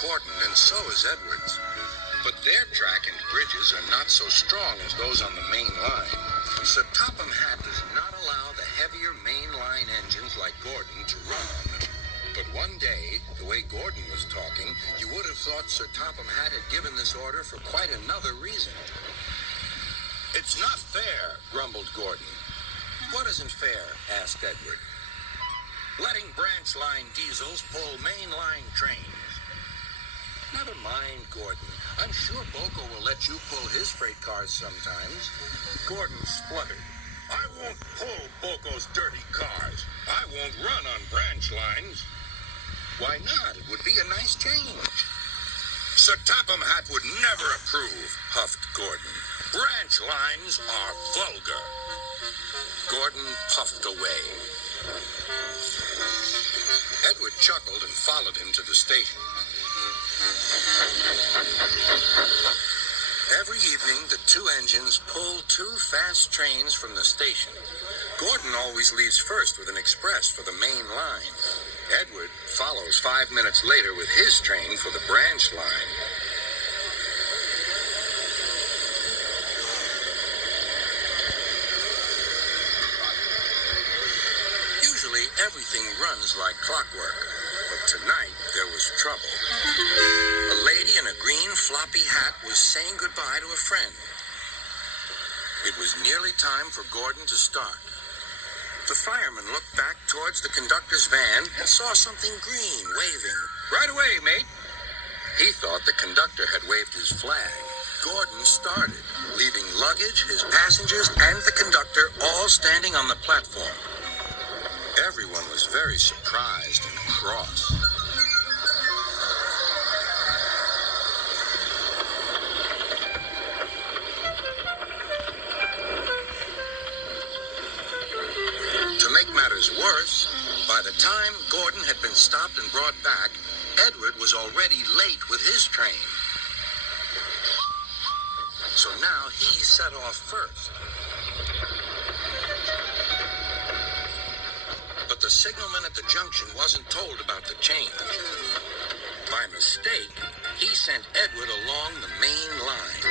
important, and so is Edward's. But their track and bridges are not so strong as those on the main line. So Topham Hatt does not allow the heavier mainline engines like Gordon to run on them. But one day, the way Gordon was talking, you would have thought Sir Topham Hatt had given this order for quite another reason. "It's not fair," grumbled Gordon. "What isn't fair?" asked Edward. "Letting branch line diesels pull main line trains." "Never mind, Gordon. I'm sure Boco will let you pull his freight cars sometimes." Gordon spluttered. "I won't pull Boco's dirty cars. I won't run on branch lines." "Why not? It would be a nice change." "Sir Topham Hatt would never approve," huffed Gordon. "Branch lines are vulgar." Gordon puffed away. Edward chuckled and followed him to the station. Every evening, the two engines pull two fast trains from the station. Gordon always leaves first with an express for the main line. Edward follows 5 minutes later with his train for the branch line. Usually, everything runs like clockwork, but tonight there was trouble. A lady in a green floppy hat was saying goodbye to a friend. It was nearly time for Gordon to start. The fireman looked back towards the conductor's van and saw something green waving. "Right away, mate." He thought the conductor had waved his flag. Gordon started, leaving luggage, his passengers, and the conductor all standing on the platform. Everyone was very surprised and cross. To make matters worse, by the time Gordon had been stopped and brought back, Edward was already late with his train. So now he set off first. But the signalman at the junction wasn't told about the change. By mistake, he sent Edward along the main line.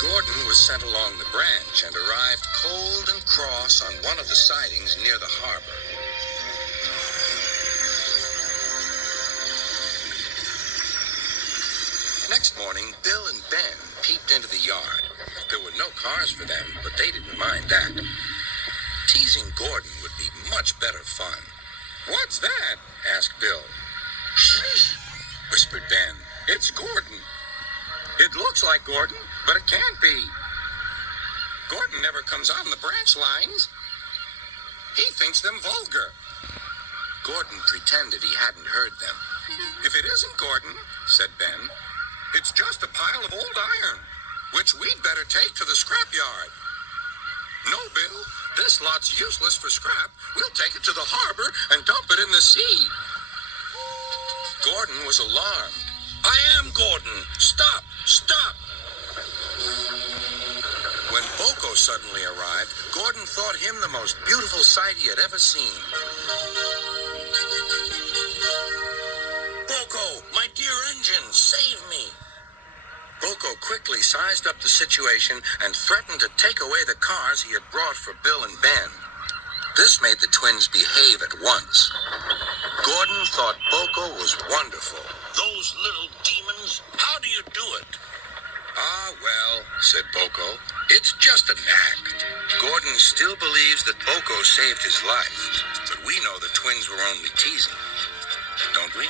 Gordon was sent along the branch and arrived cold and cross on one of the sidings near the harbor. Next morning, Bill and Ben peeped into the yard. There were no cars for them, but they didn't mind that. Teasing Gordon would be much better fun. "What's that?" asked Bill. "Shh," whispered Ben. "It's Gordon." "It looks like Gordon, but it can't be. Gordon never comes on the branch lines. He thinks them vulgar." Gordon pretended he hadn't heard them. "If it isn't Gordon," said Ben, "it's just a pile of old iron, which we'd better take to the scrapyard." "No, Bill, this lot's useless for scrap. We'll take it to the harbor and dump it in the sea." Gordon was alarmed. "I am Gordon. Stop! Stop!" When Boco suddenly arrived, Gordon thought him the most beautiful sight he had ever seen. "Boco, my dear engine, save me!" Boco quickly sized up the situation and threatened to take away the cars he had brought for Bill and Ben. This made the twins behave at once. Gordon thought Boco was wonderful. "Those little demons, how do you do it?" "Ah, well," said Boco, "it's just an act." Gordon still believes that Boco saved his life, but we know the twins were only teasing, don't we?